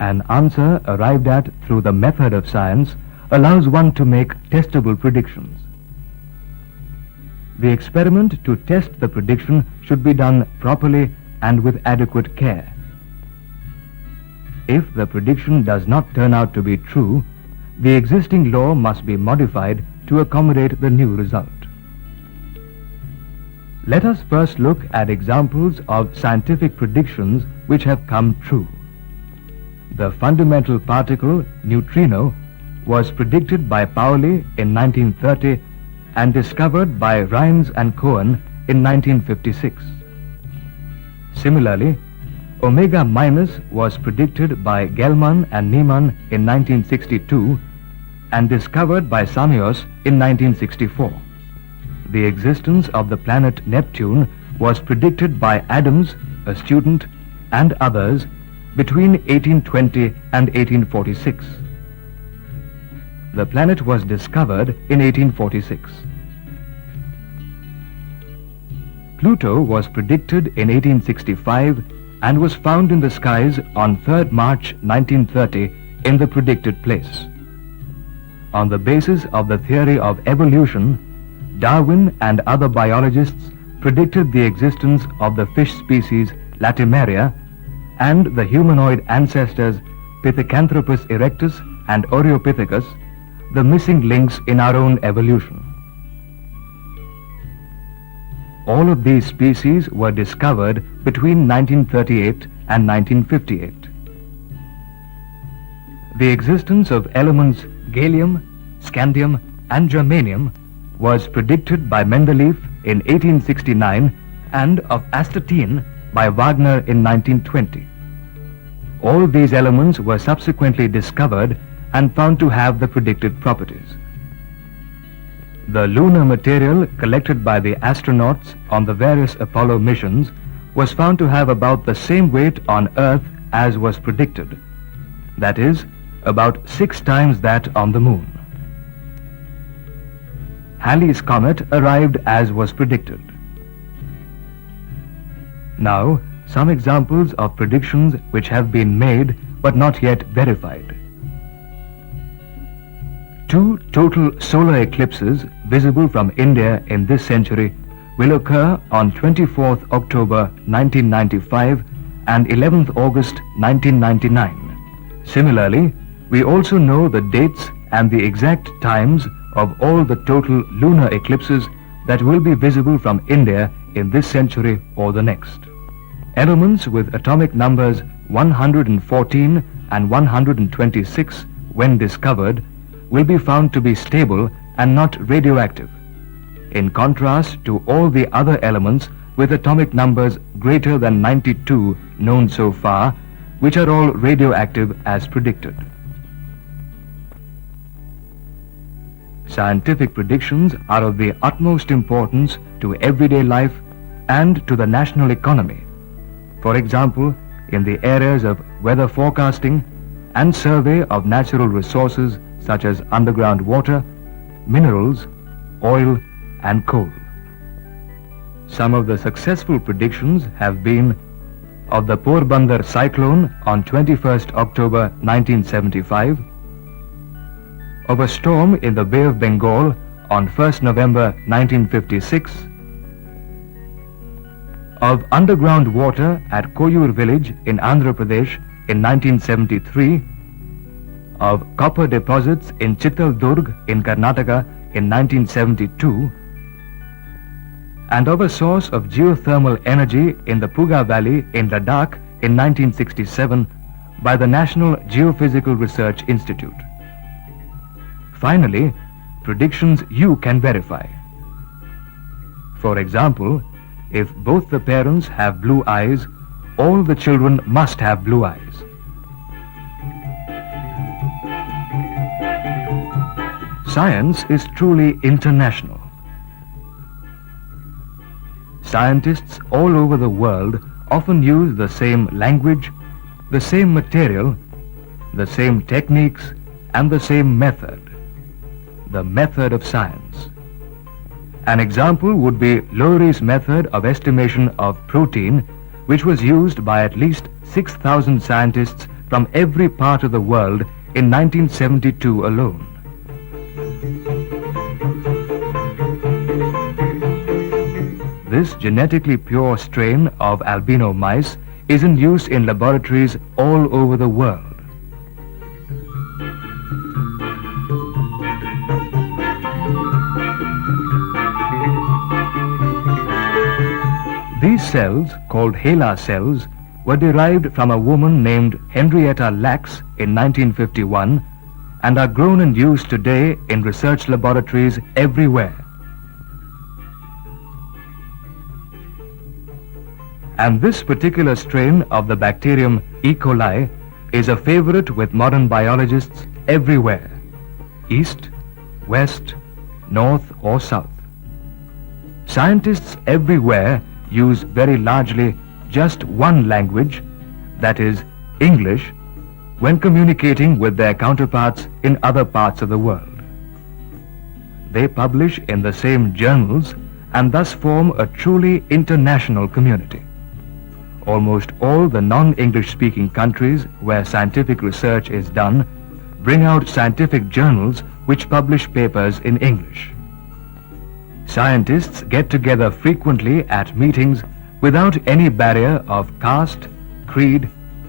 An answer arrived at through the method of science allows one to make testable predictions. The experiment to test the prediction should be done properly and with adequate care. If the prediction does not turn out to be true, the existing law must be modified to accommodate the new result. Let us first look at examples of scientific predictions which have come true. The fundamental particle neutrino was predicted by Pauli in 1930 and discovered by Rhines and Cohen in 1956. Similarly, omega minus was predicted by Gell-Mann and Niemann in 1962 and discovered by Samios in 1964. The existence of the planet Neptune was predicted by Adams, a student, and others between 1820 and 1846. The planet was discovered in 1846. Pluto was predicted in 1865 and was found in the skies on 3rd March 1930 in the predicted place. On the basis of the theory of evolution, Darwin and other biologists predicted the existence of the fish species Latimeria and the humanoid ancestors Pithecanthropus erectus and Oreopithecus, the missing links in our own evolution. All of these species were discovered between 1938 and 1958. The existence of elements gallium, scandium, and germanium was predicted by Mendeleev in 1869 and of astatine by Wagner in 1920. All these elements were subsequently discovered and found to have the predicted properties. The lunar material collected by the astronauts on the various Apollo missions was found to have about the same weight on Earth as was predicted. That is, about 6 times that on the Moon. Halley's comet arrived as was predicted. Now, some examples of predictions which have been made but not yet verified. 2 total solar eclipses visible from India in this century will occur on 24th October 1995 and 11th August 1999. Similarly, we also know the dates and the exact times of all the total lunar eclipses that will be visible from India in this century or the next. Elements with atomic numbers 114 and 126, when discovered, will be found to be stable and not radioactive, in contrast to all the other elements with atomic numbers greater than 92 known so far, which are all radioactive as predicted. Scientific predictions are of the utmost importance to everyday life and to the national economy. For example, in the areas of weather forecasting and survey of natural resources such as underground water, minerals, oil, and coal. Some of the successful predictions have been of the Porbandar cyclone on 21st October 1975, of a storm in the Bay of Bengal on 1st November 1956, of underground water at Koyur village in Andhra Pradesh in 1973, of copper deposits in Chitaldurg in Karnataka in 1972, and of a source of geothermal energy in the Puga Valley in Ladakh in 1967 by the National Geophysical Research Institute. Finally, predictions you can verify. For example, if both the parents have blue eyes, all the children must have blue eyes. Science is truly international. Scientists all over the world often use the same language, the same material, the same techniques, and the same method. The method of science. An example would be Lowry's method of estimation of protein, which was used by at least 6,000 scientists from every part of the world in 1972 alone. This genetically pure strain of albino mice is in use in laboratories all over the world. These cells, called HeLa cells, were derived from a woman named Henrietta Lacks in 1951 and are grown and used today in research laboratories everywhere. And this particular strain of the bacterium E. coli is a favorite with modern biologists everywhere, east, west, north or south. Scientists everywhere use very largely just one language, that is English, when communicating with their counterparts in other parts of the world. They publish in the same journals and thus form a truly international community. Almost all the non-English speaking countries where scientific research is done bring out scientific journals which publish papers in English. Scientists get together frequently at meetings without any barrier of caste, creed,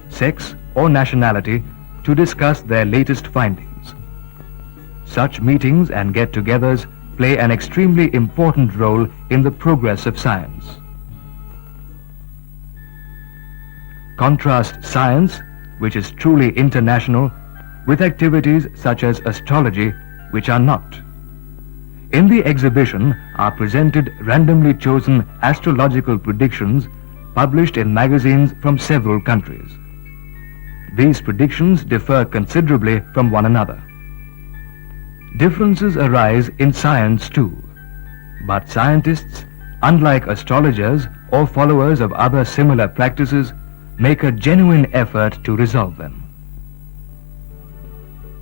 sex or nationality to discuss their latest findings. Such meetings and get-togethers play an extremely important role in the progress of science. Contrast science, which is truly international, with activities such as astrology, which are not. In the exhibition are presented randomly chosen astrological predictions published in magazines from several countries. These predictions differ considerably from one another. Differences arise in science too, but scientists, unlike astrologers or followers of other similar practices, make a genuine effort to resolve them.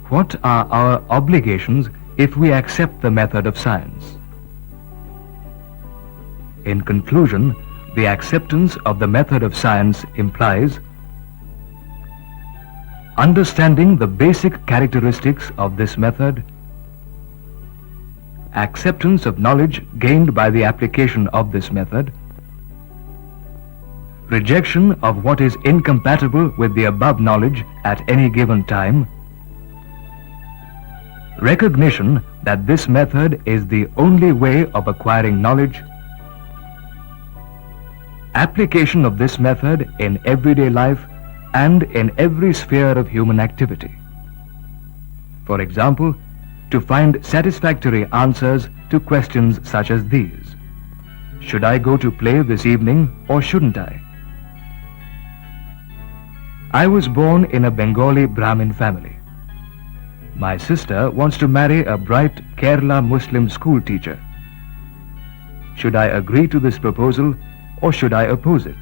What are our obligations if we accept the method of science? In conclusion, the acceptance of the method of science implies understanding the basic characteristics of this method, acceptance of knowledge gained by the application of this method, rejection of what is incompatible with the above knowledge at any given time, recognition that this method is the only way of acquiring knowledge, application of this method in everyday life and in every sphere of human activity. For example, to find satisfactory answers to questions such as these. Should I go to play this evening or shouldn't I? I was born in a Bengali Brahmin family. My sister wants to marry a bright Kerala Muslim school teacher. Should I agree to this proposal or should I oppose it?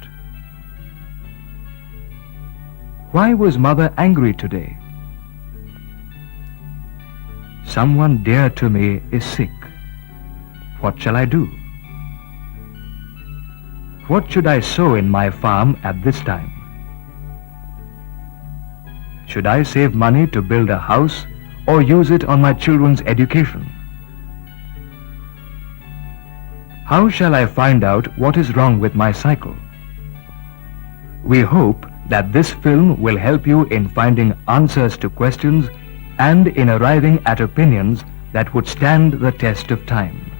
Why was Mother angry today? Someone dear to me is sick. What shall I do? What should I sow in my farm at this time? Should I save money to build a house or use it on my children's education? How shall I find out what is wrong with my cycle? We hope that this film will help you in finding answers to questions and in arriving at opinions that would stand the test of time.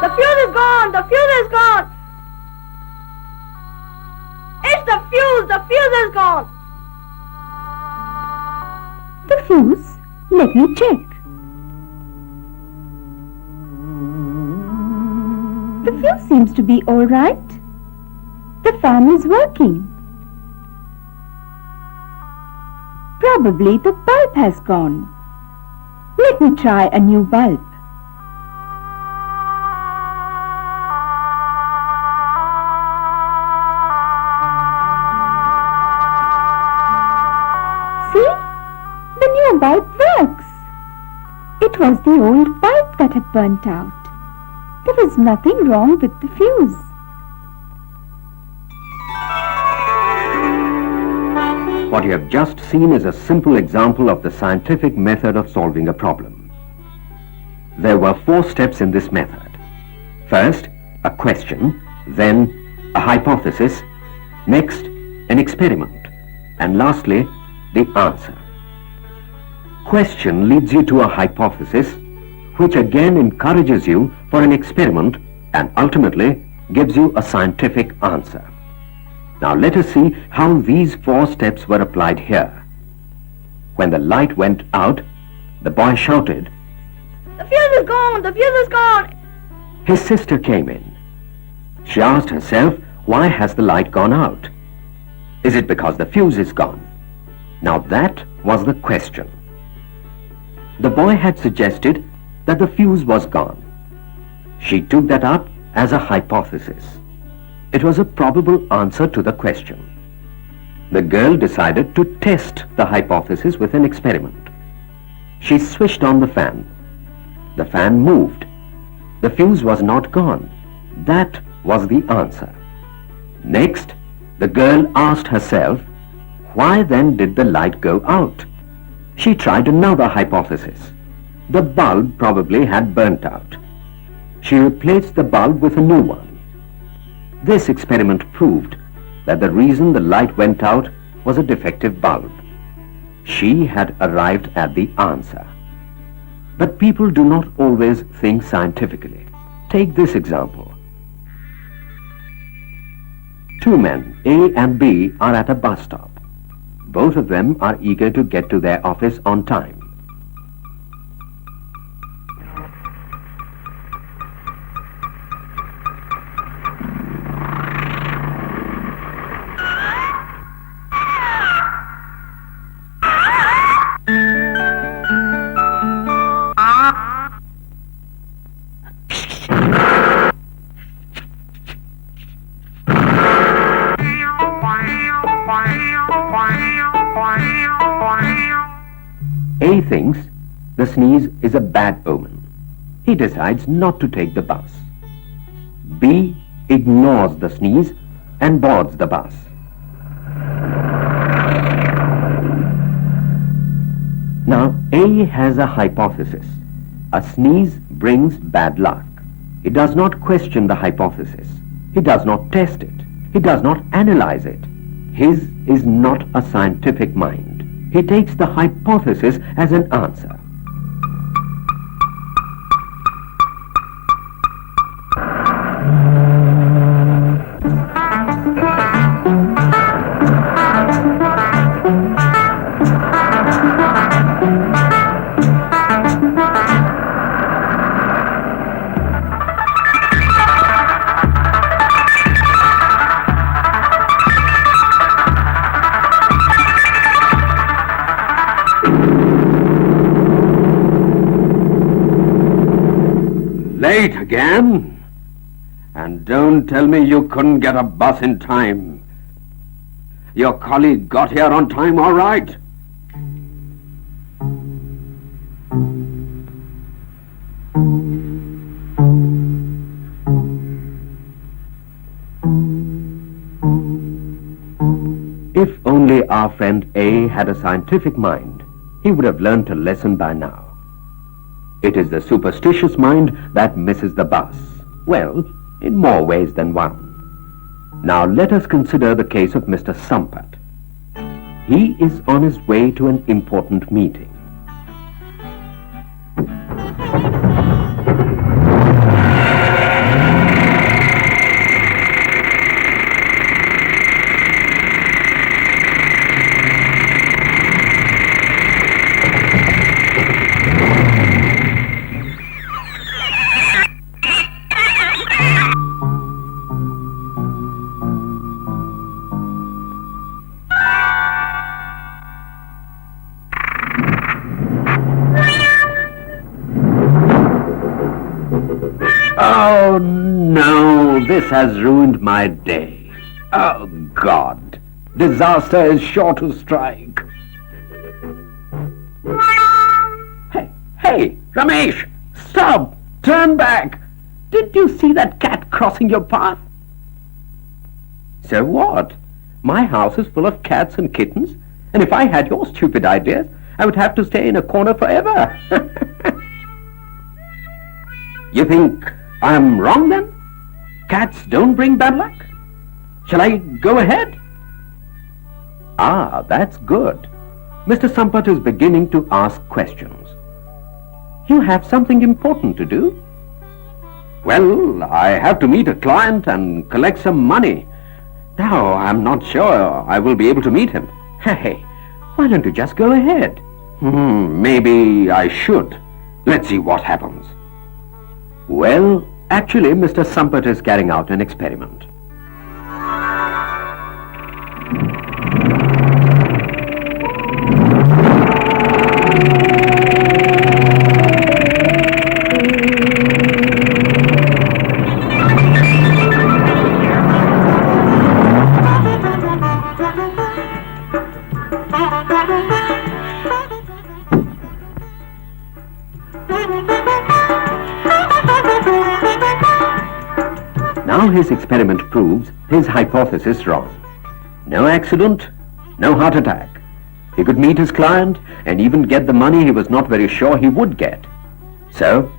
The fuse is gone! The fuse is gone! It's the fuse! The fuse is gone! The fuse? Let me check. The fuse seems to be all right. The fan is working. Probably the bulb has gone. Let me try a new bulb. See? The new bulb works. It was the old bulb that had burnt out. There was nothing wrong with the fuse. What you have just seen is a simple example of the scientific method of solving a problem. There were 4 steps in this method. First, a question, then a hypothesis, next, an experiment, and lastly, the answer. Question leads you to a hypothesis, which again encourages you for an experiment and ultimately gives you a scientific answer. Now let us see how these 4 steps were applied here. When the light went out, the boy shouted, The fuse is gone! The fuse is gone! His sister came in. She asked herself, why has the light gone out? Is it because the fuse is gone? Now that was the question. The boy had suggested that the fuse was gone. She took that up as a hypothesis. It was a probable answer to the question. The girl decided to test the hypothesis with an experiment. She switched on the fan. The fan moved. The fuse was not gone. That was the answer. Next, the girl asked herself, why then did the light go out? She tried another hypothesis. The bulb probably had burnt out. She replaced the bulb with a new one. This experiment proved that the reason the light went out was a defective bulb. She had arrived at the answer. But people do not always think scientifically. Take this example. 2 men, A and B, are at a bus stop. Both of them are eager to get to their office on time. A thinks the sneeze is a bad omen. He decides not to take the bus. B ignores the sneeze and boards the bus. Now, A has a hypothesis. A sneeze brings bad luck. He does not question the hypothesis. He does not test it. He does not analyze it. His is not a scientific mind. He takes the hypothesis as an answer. Late again? And don't tell me you couldn't get a bus in time. Your colleague got here on time, all right? If only our friend A had a scientific mind, he would have learned a lesson by now. It is the superstitious mind that misses the bus. Well, in more ways than one. Now let us consider the case of Mr. Sampat. He is on his way to an important meeting. No, this has ruined my day. Oh, God. Disaster is sure to strike. Hey, Ramesh! Stop! Turn back! Did you see that cat crossing your path? So what? My house is full of cats and kittens, and if I had your stupid ideas, I would have to stay in a corner forever. You think I'm wrong then? Cats don't bring bad luck? Shall I go ahead? Ah, that's good. Mr. Sampath is beginning to ask questions. You have something important to do? Well, I have to meet a client and collect some money. Now, I'm not sure I will be able to meet him. Hey, why don't you just go ahead? Maybe I should. Let's see what happens. Well, actually, Mr. Sampath is carrying out an experiment. Now his experiment proves his hypothesis wrong. No accident, no heart attack. He could meet his client and even get the money he was not very sure he would get. So,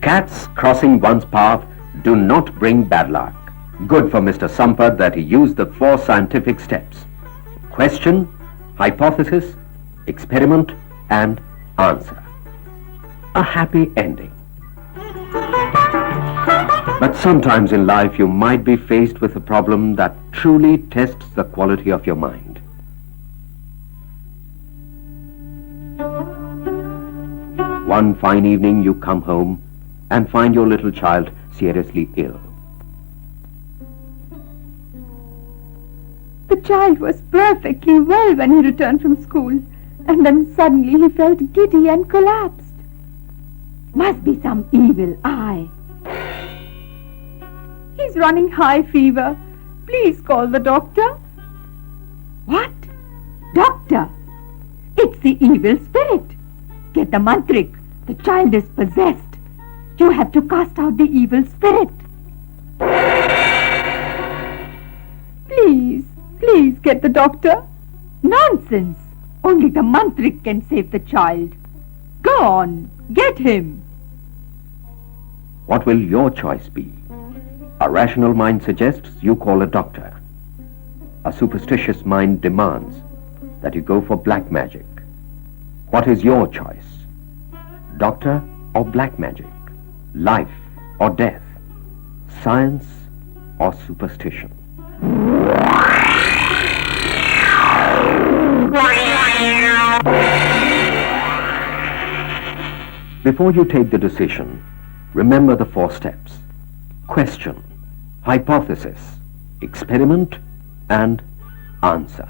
cats crossing one's path do not bring bad luck. Good for Mr. Sampath that he used the 4 scientific steps: question, hypothesis, experiment, and answer. A happy ending. But sometimes in life you might be faced with a problem that truly tests the quality of your mind. One fine evening you come home and find your little child seriously ill. The child was perfectly well when he returned from school, and then suddenly he felt giddy and collapsed. Must be some evil eye. He's running high fever. Please call the doctor. What? Doctor? It's the evil spirit. Get the mantrik. The child is possessed. You have to cast out the evil spirit. Please get the doctor. Nonsense. Only the mantrik can save the child. Go on, get him. What will your choice be? A rational mind suggests you call a doctor. A superstitious mind demands that you go for black magic. What is your choice? Doctor or black magic? Life or death? Science or superstition? Before you take the decision, remember the 4 steps: question, hypothesis, experiment, and answer.